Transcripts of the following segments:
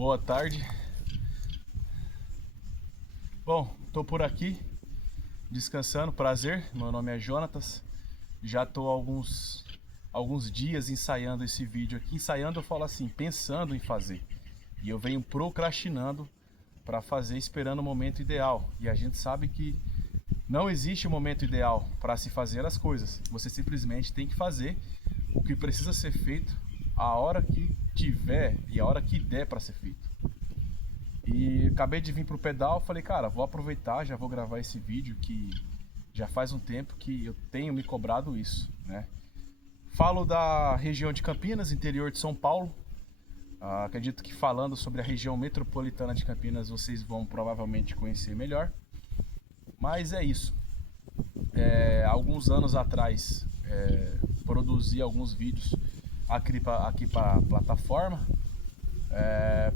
Boa tarde. Bom, tô por aqui descansando, prazer. Meu nome é Jonatas. Já tô há alguns dias ensaiando esse vídeo aqui. Ensaiando, eu falo assim, pensando em fazer. E eu venho procrastinando para fazer, esperando o momento ideal. E a gente sabe que não existe o momento ideal para se fazer as coisas. Você simplesmente tem que fazer o que precisa ser feito a hora que tiver e a hora que der para ser feito. E acabei de vir pro pedal, falei, cara, vou aproveitar, já vou gravar esse vídeo que já faz um tempo que eu tenho me cobrado isso, né? Falo da região de Campinas, interior de São Paulo. Acredito que falando sobre a região metropolitana de Campinas vocês vão provavelmente conhecer melhor. Mas é isso. Alguns anos atrás produzi alguns vídeos aqui para a plataforma.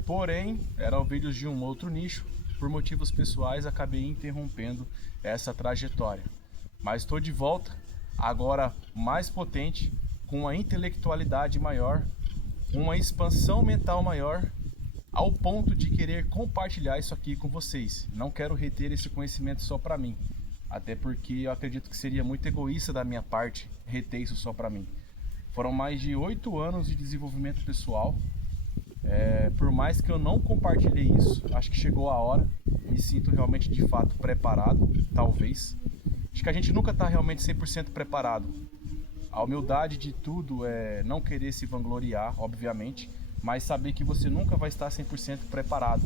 Porém, eram vídeos de um outro nicho. Por motivos pessoais, acabei interrompendo essa trajetória. Mas estou de volta, agora mais potente, com uma intelectualidade maior, uma expansão mental maior, ao ponto de querer compartilhar isso aqui com vocês. Não quero reter esse conhecimento só para mim, até porque eu acredito que seria muito egoísta da minha parte reter isso só para mim. Foram mais de 8 anos de desenvolvimento pessoal. Por mais que eu não compartilhei isso, acho que chegou a hora. Me sinto realmente de fato preparado, talvez. Acho que a gente nunca está realmente 100% preparado. A humildade de tudo é não querer se vangloriar, obviamente, mas saber que você nunca vai estar 100% preparado.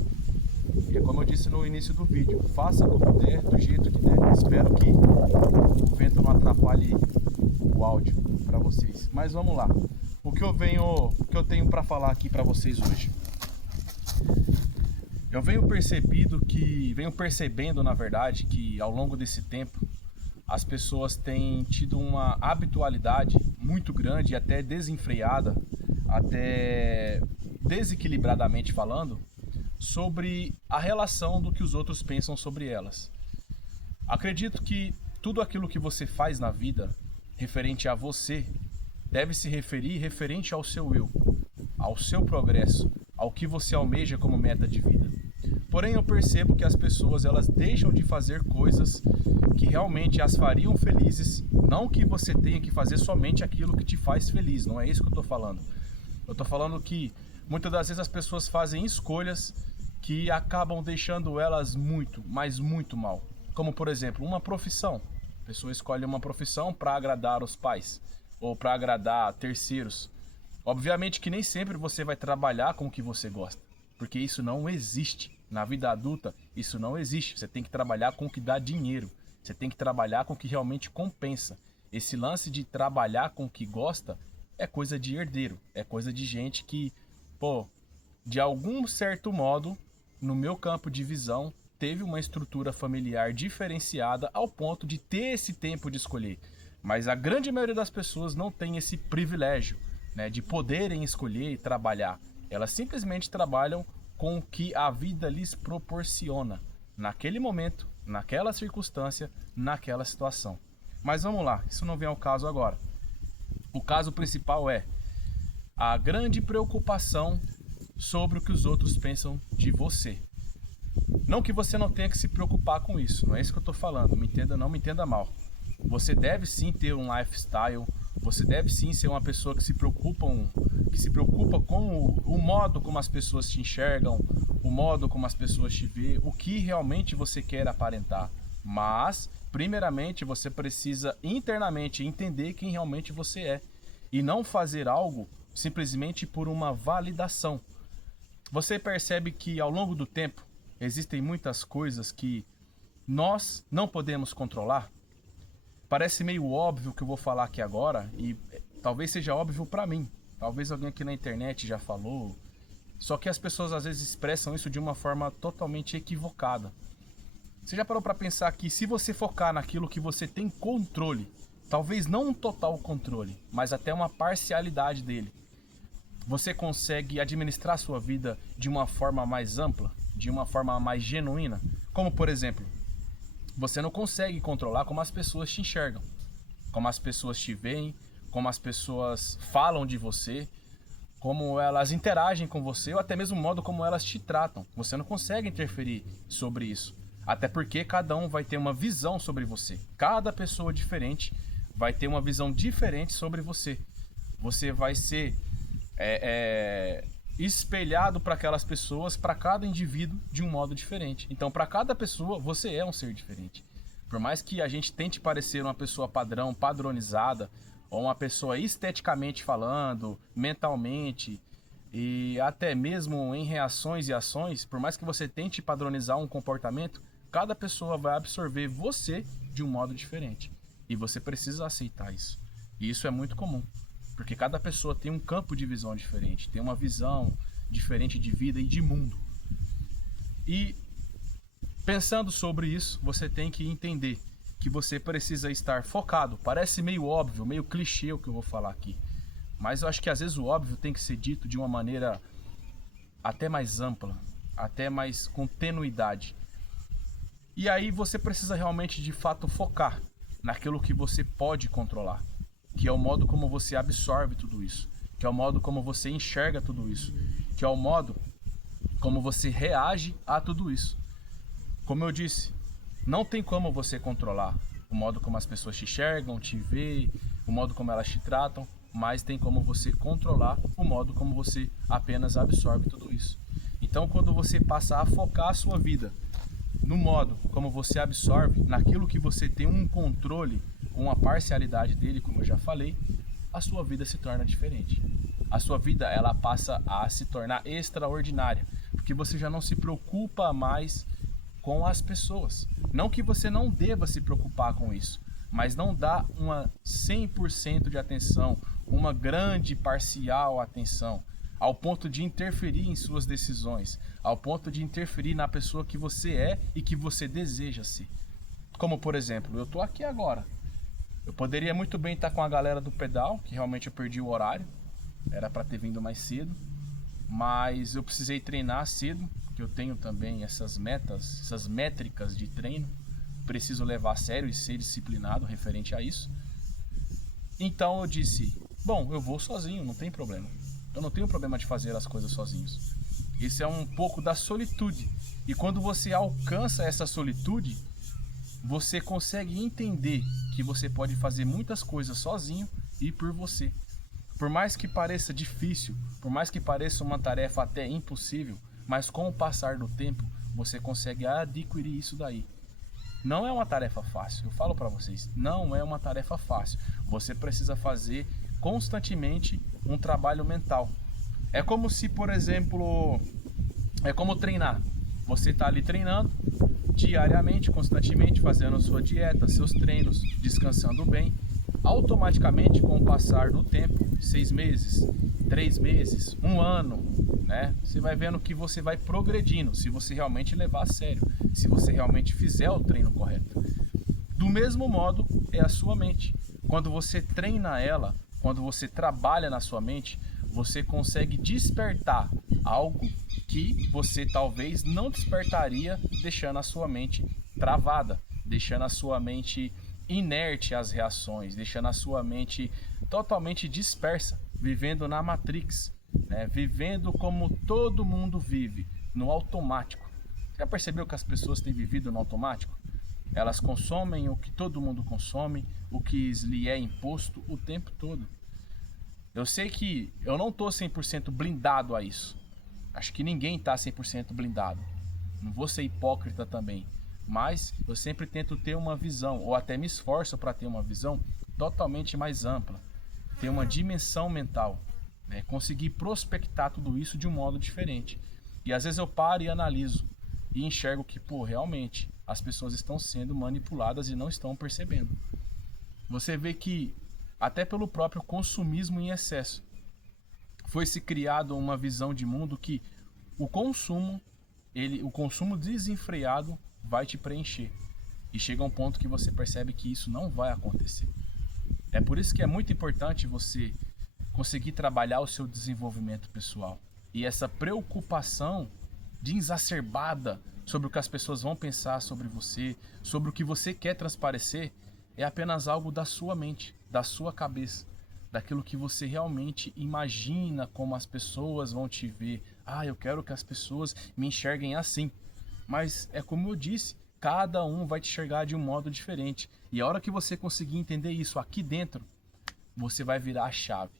E é como eu disse no início do vídeo, faça como der, do jeito que der. Espero que o vento não atrapalhe o áudio para vocês. Mas vamos lá. O que eu tenho para falar aqui para vocês hoje? Eu venho percebendo, na verdade, que ao longo desse tempo as pessoas têm tido uma habitualidade muito grande, até desenfreada, até desequilibradamente falando, sobre a relação do que os outros pensam sobre elas. Acredito que tudo aquilo que você faz na vida, referente a você, deve se referir referente ao seu eu, ao seu progresso, ao que você almeja como meta de vida. Porém, eu percebo que as pessoas elas deixam de fazer coisas que realmente as fariam felizes, não que você tenha que fazer somente aquilo que te faz feliz, não é isso que eu estou falando. Eu estou falando que muitas das vezes as pessoas fazem escolhas que acabam deixando elas muito, mas muito mal. Como, por exemplo, uma profissão. A pessoa escolhe uma profissão para agradar os pais ou para agradar terceiros. Obviamente que nem sempre você vai trabalhar com o que você gosta, porque isso não existe. Na vida adulta, isso não existe. Você tem que trabalhar com o que dá dinheiro. Você tem que trabalhar com o que realmente compensa. Esse lance de trabalhar com o que gosta é coisa de herdeiro. É coisa de gente que, de algum certo modo, no meu campo de visão, teve uma estrutura familiar diferenciada ao ponto de ter esse tempo de escolher. Mas a grande maioria das pessoas não tem esse privilégio, né, de poderem escolher e trabalhar. Elas simplesmente trabalham com o que a vida lhes proporciona, naquele momento, naquela circunstância, naquela situação. Mas vamos lá, isso não vem ao caso agora. O caso principal é a grande preocupação sobre o que os outros pensam de você. Não que você não tenha que se preocupar com isso, não é isso que eu estou falando, não me entenda mal. Você deve sim ter um lifestyle, você deve sim ser uma pessoa que se preocupa com o modo como as pessoas te enxergam, o modo como as pessoas te veem, o que realmente você quer aparentar. Mas, primeiramente, você precisa internamente entender quem realmente você é e não fazer algo simplesmente por uma validação. Você percebe que ao longo do tempo existem muitas coisas que nós não podemos controlar? Parece meio óbvio o que eu vou falar aqui agora e talvez seja óbvio para mim. Talvez alguém aqui na internet já falou. Só que as pessoas às vezes expressam isso de uma forma totalmente equivocada. Você já parou para pensar que se você focar naquilo que você tem controle, talvez não um total controle, mas até uma parcialidade dele, você consegue administrar a sua vida de uma forma mais ampla, de uma forma mais genuína? Como, por exemplo, você não consegue controlar como as pessoas te enxergam, como as pessoas te veem, como as pessoas falam de você. como elas interagem com você ou até mesmo o modo como elas te tratam. Você não consegue interferir sobre isso. Até porque cada um vai ter uma visão sobre você. Cada pessoa diferente vai ter uma visão diferente sobre você. Você vai ser espelhado para aquelas pessoas, para cada indivíduo, de um modo diferente. Então, para cada pessoa, você é um ser diferente. Por mais que a gente tente parecer uma pessoa padrão, padronizada, ou uma pessoa esteticamente falando, mentalmente, e até mesmo em reações e ações, por mais que você tente padronizar um comportamento, cada pessoa vai absorver você de um modo diferente. E você precisa aceitar isso. E isso é muito comum, porque cada pessoa tem um campo de visão diferente, tem uma visão diferente de vida e de mundo. E pensando sobre isso, você tem que entender que você precisa estar focado. Parece meio óbvio, meio clichê o que eu vou falar aqui, mas eu acho que às vezes o óbvio tem que ser dito de uma maneira até mais ampla, até mais com tenuidade. E aí você precisa realmente de fato focar naquilo que você pode controlar, que é o modo como você absorve tudo isso, que é o modo como você enxerga tudo isso, que é o modo como você reage a tudo isso. Como eu disse, não tem como você controlar o modo como as pessoas te enxergam, te veem, o modo como elas te tratam, mas tem como você controlar o modo como você apenas absorve tudo isso. Então, quando você passa a focar a sua vida no modo como você absorve, naquilo que você tem um controle, uma parcialidade dele, como eu já falei, a sua vida se torna diferente. A sua vida, ela passa a se tornar extraordinária, porque você já não se preocupa mais com as pessoas. Não que você não deva se preocupar com isso, mas não dá uma 100% de atenção, uma grande parcial atenção, ao ponto de interferir em suas decisões, ao ponto de interferir na pessoa que você é e que você deseja ser. Como, por exemplo, eu tô aqui agora. Eu poderia muito bem estar com a galera do pedal, que realmente eu perdi o horário, era para ter vindo mais cedo, mas eu precisei treinar cedo, que eu tenho também essas metas, essas métricas de treino, preciso levar a sério e ser disciplinado referente a isso. Então eu disse, bom, eu vou sozinho, não tem problema. Eu não tenho problema de fazer as coisas sozinhos. Isso é um pouco da solitude. E quando você alcança essa solitude, você consegue entender que você pode fazer muitas coisas sozinho e por você. Por mais que pareça difícil, por mais que pareça uma tarefa até impossível, mas com o passar do tempo, você consegue adquirir isso daí. Não é uma tarefa fácil, eu falo para vocês, não é uma tarefa fácil. Você precisa fazer constantemente um trabalho mental. É como se, por exemplo, é como treinar. Você está ali treinando diariamente, constantemente, fazendo sua dieta, seus treinos, descansando bem. Automaticamente, com o passar do tempo, 6 meses, 3 meses, 1 ano, né? Você vai vendo que você vai progredindo, se você realmente levar a sério, se você realmente fizer o treino correto. Do mesmo modo, é a sua mente. Quando você treina ela, quando você trabalha na sua mente, você consegue despertar algo que você talvez não despertaria deixando a sua mente travada, deixando a sua mente inerte às reações, deixando a sua mente totalmente dispersa, vivendo na Matrix, né? Vivendo como todo mundo vive, no automático. Já percebeu que as pessoas têm vivido no automático? Elas consomem o que todo mundo consome, o que lhe é imposto o tempo todo. Eu sei que eu não estou 100% blindado a isso. Acho que ninguém está 100% blindado. Não vou ser hipócrita também. Mas eu sempre tento ter uma visão, ou até me esforço para ter uma visão totalmente mais ampla. Ter uma dimensão mental. Né? Conseguir prospectar tudo isso de um modo diferente. E às vezes eu paro e analiso. E enxergo que, pô, realmente, as pessoas estão sendo manipuladas e não estão percebendo. Você vê que, até pelo próprio consumismo em excesso, foi-se criado uma visão de mundo que o consumo desenfreado vai te preencher. E chega um ponto que você percebe que isso não vai acontecer. É por isso que é muito importante você conseguir trabalhar o seu desenvolvimento pessoal. E essa preocupação exacerbada sobre o que as pessoas vão pensar sobre você, sobre o que você quer transparecer, é apenas algo da sua mente, da sua cabeça. daquilo que você realmente imagina como as pessoas vão te ver. Ah, eu quero que as pessoas me enxerguem assim. Mas é como eu disse, cada um vai te enxergar de um modo diferente. E a hora que você conseguir entender isso aqui dentro, você vai virar a chave.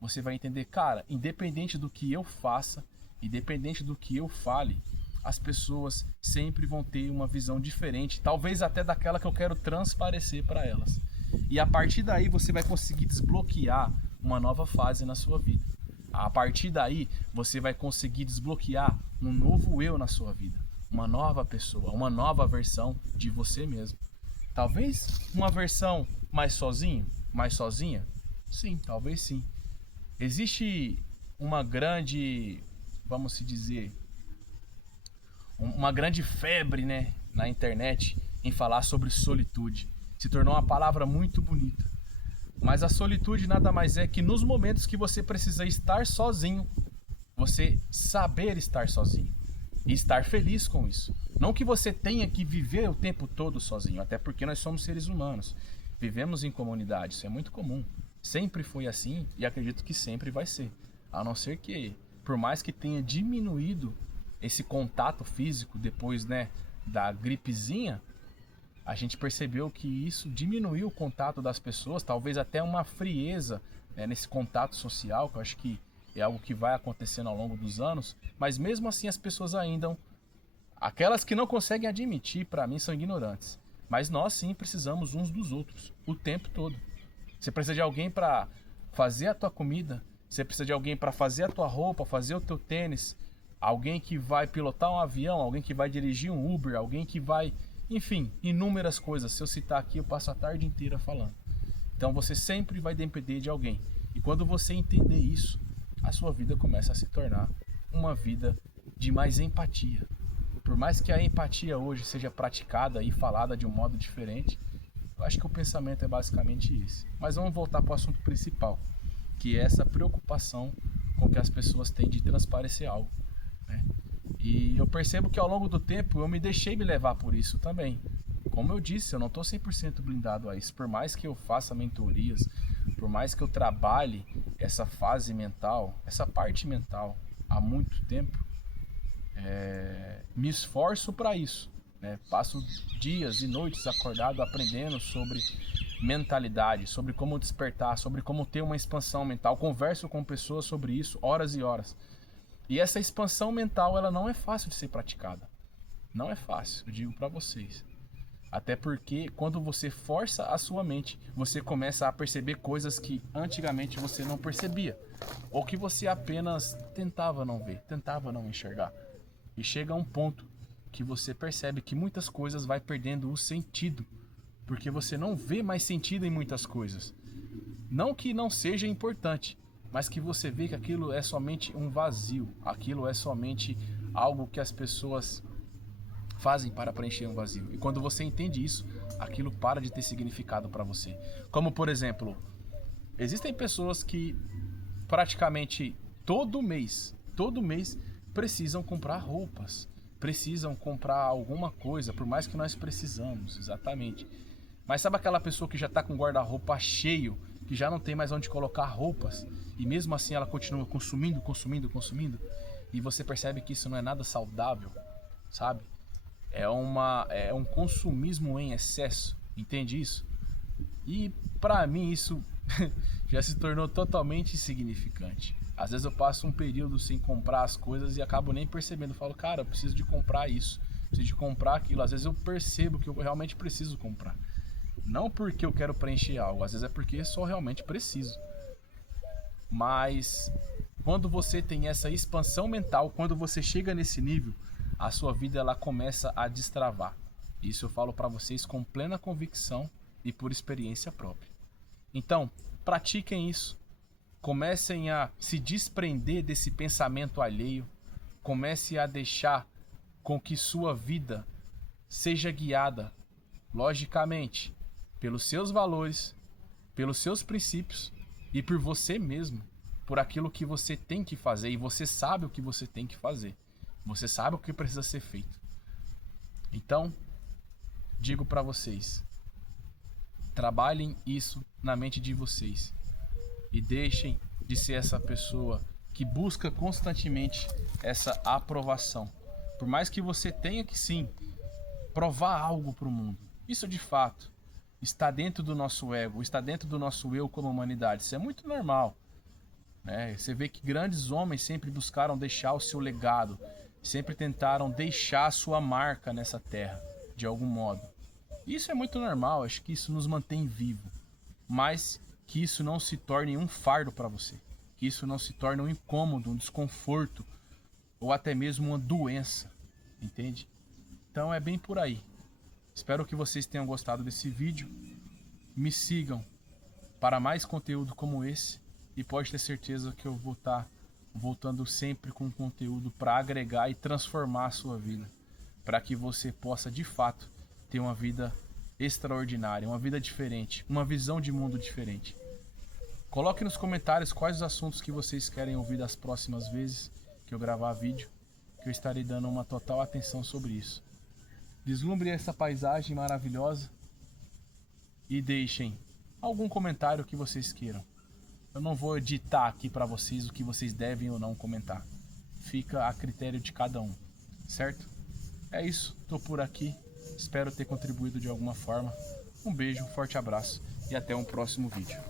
Você vai entender, cara, independente do que eu faça, independente do que eu fale, as pessoas sempre vão ter uma visão diferente, talvez até daquela que eu quero transparecer para elas. E a partir daí você vai conseguir desbloquear uma nova fase na sua vida. A partir daí você vai conseguir desbloquear um novo eu na sua vida, uma nova pessoa, uma nova versão de você mesmo. Talvez uma versão mais sozinho, mais sozinha? Sim, talvez sim. Existe uma grande, vamos se dizer, uma grande febre, né, na internet em falar sobre solitude. Se tornou uma palavra muito bonita. Mas a solitude nada mais é que nos momentos que você precisa estar sozinho, você saber estar sozinho e estar feliz com isso. Não que você tenha que viver o tempo todo sozinho, até porque nós somos seres humanos. Vivemos em comunidade, isso é muito comum. Sempre foi assim e acredito que sempre vai ser. A não ser que, por mais que tenha diminuído esse contato físico depois, né, da gripezinha, a gente percebeu que isso diminuiu o contato das pessoas, talvez até uma frieza, né, nesse contato social, que eu acho que é algo que vai acontecendo ao longo dos anos, mas mesmo assim as pessoas ainda, aquelas que não conseguem admitir, para mim são ignorantes. Mas nós sim precisamos uns dos outros, o tempo todo. Você precisa de alguém para fazer a tua comida, você precisa de alguém para fazer a tua roupa, fazer o teu tênis, alguém que vai pilotar um avião, alguém que vai dirigir um Uber, alguém que vai, enfim, inúmeras coisas. Se eu citar aqui, eu passo a tarde inteira falando. Então você sempre vai depender de alguém. E quando você entender isso, a sua vida começa a se tornar uma vida de mais empatia. Por mais que a empatia hoje seja praticada e falada de um modo diferente, eu acho que o pensamento é basicamente esse. Mas vamos voltar para o assunto principal, que é essa preocupação com que as pessoas têm de transparecer algo, né? E eu percebo que ao longo do tempo eu me deixei me levar por isso também. Como eu disse, eu não estou 100% blindado a isso. Por mais que eu faça mentorias, por mais que eu trabalhe essa fase mental, essa parte mental há muito tempo, me esforço para isso, né? Passo dias e noites acordado aprendendo sobre mentalidade, sobre como despertar, sobre como ter uma expansão mental. Converso com pessoas sobre isso horas e horas. E essa expansão mental, ela não é fácil de ser praticada. Não é fácil, eu digo para vocês. Até porque quando você força a sua mente, você começa a perceber coisas que antigamente você não percebia, ou que você apenas tentava não ver, tentava não enxergar. E chega a um ponto que você percebe que muitas coisas vai perdendo o sentido, porque você não vê mais sentido em muitas coisas. Não que não seja importante, mas que você vê que aquilo é somente um vazio, aquilo é somente algo que as pessoas fazem para preencher um vazio. E quando você entende isso, aquilo para de ter significado para você. Como por exemplo, existem pessoas que praticamente todo mês precisam comprar roupas, precisam comprar alguma coisa, por mais que nós precisamos, exatamente. Mas sabe aquela pessoa que já está com o guarda-roupa cheio, que já não tem mais onde colocar roupas, e mesmo assim ela continua consumindo, e você percebe que isso não é nada saudável, sabe? É um consumismo em excesso, entende isso? E pra mim isso já se tornou totalmente insignificante. Às vezes eu passo um período sem comprar as coisas e acabo nem percebendo. Eu falo, cara, eu preciso de comprar isso, preciso de comprar aquilo. Às vezes eu percebo que eu realmente preciso comprar. Não porque eu quero preencher algo, às vezes é porque eu só realmente preciso. Mas quando você tem essa expansão mental, quando você chega nesse nível, a sua vida ela começa a destravar. Isso eu falo para vocês com plena convicção e por experiência própria. Então, pratiquem isso. Comecem a se desprender desse pensamento alheio. Comece a deixar com que sua vida seja guiada, logicamente, pelos seus valores, pelos seus princípios e por você mesmo, por aquilo que você tem que fazer. E você sabe o que você tem que fazer. Você sabe o que precisa ser feito. Então, digo para vocês, trabalhem isso na mente de vocês. e deixem de ser essa pessoa que busca constantemente essa aprovação. Por mais que você tenha que sim provar algo para o mundo, isso de fato está dentro do nosso ego, está dentro do nosso eu como humanidade. Isso é muito normal, né? Você vê que grandes homens sempre buscaram deixar o seu legado, sempre tentaram deixar a sua marca nessa terra, de algum modo. Isso é muito normal, acho que isso nos mantém vivo, mas que isso não se torne um fardo para você, que isso não se torne um incômodo, um desconforto ou até mesmo uma doença, entende? Então é bem por aí. Espero que vocês tenham gostado desse vídeo. Me sigam para mais conteúdo como esse e pode ter certeza que eu vou estar voltando sempre com conteúdo para agregar e transformar a sua vida, para que você possa de fato ter uma vida extraordinária, uma vida diferente, uma visão de mundo diferente. Coloque nos comentários quais os assuntos que vocês querem ouvir das próximas vezes que eu gravar vídeo, que eu estarei dando uma total atenção sobre isso. Deslumbre essa paisagem maravilhosa e deixem algum comentário que vocês queiram. Eu não vou ditar aqui para vocês o que vocês devem ou não comentar. Fica a critério de cada um, certo? É isso, tô por aqui. Espero ter contribuído de alguma forma. Um beijo, um forte abraço e até um próximo vídeo.